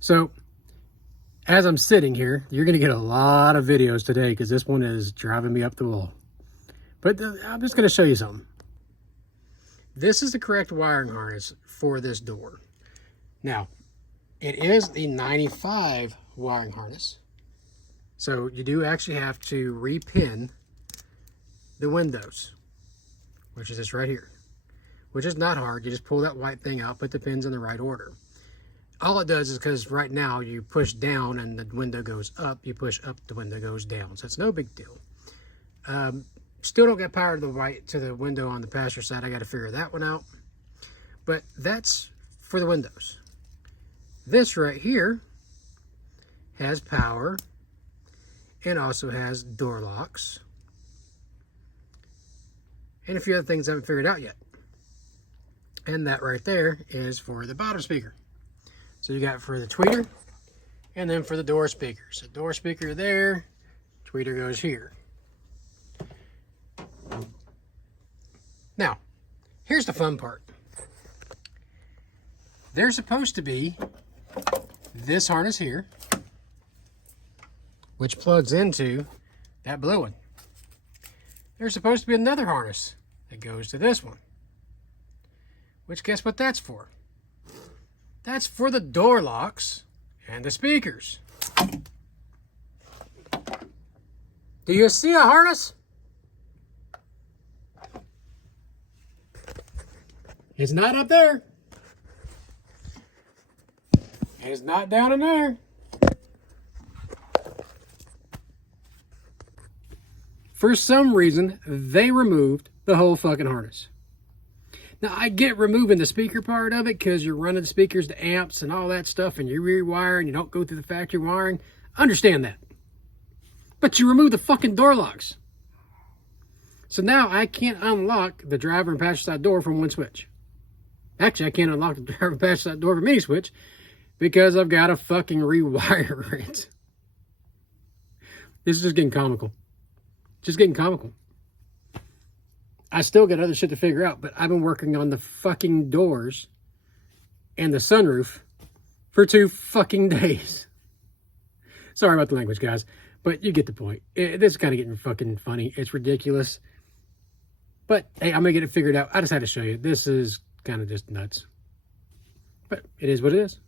So as I'm sitting here, you're going to get a lot of videos today because this one is driving me up the wall. But I'm just going to show you something. This is the correct wiring harness for this door. Now, it is the 95 wiring harness. So you do actually have to repin the windows, which is this right here, which is not hard. You just pull that white thing out, put the pins in the right order. All it does is, because right now you push down and the window goes up, you push up, the window goes down. So it's no big deal. Still don't get power to the window on the passenger side. I got to figure that one out. But that's for the windows. This right here has power and also has door locks and a few other things I haven't figured out yet. And that right there is for the bottom speaker. So you got for the tweeter and then for the door speakers. The door speaker there, tweeter goes here. Now, here's the fun part. There's supposed to be this harness here, which plugs into that blue one. There's supposed to be another harness that goes to this one, which guess what that's for? That's for the door locks and the speakers. Do you see a harness? It's not up there. It's not down in there. For some reason, they removed the whole fucking harness. Now, I get removing the speaker part of it because you're running the speakers to amps and all that stuff and you rewire and you don't go through the factory wiring. I understand that. But you remove the fucking door locks. So now I can't unlock the driver and passenger side door from one switch. Actually, I can't unlock the driver and passenger side door from any switch because I've got to fucking rewire it. This is just getting comical. Just getting comical. I still got other shit to figure out, but I've been working on the fucking doors and the sunroof for 2 fucking days. Sorry about the language, guys, but you get the point. This is kind of getting fucking funny. It's ridiculous. But, hey, I'm going to get it figured out. I just had to show you. This is kind of just nuts. But it is what it is.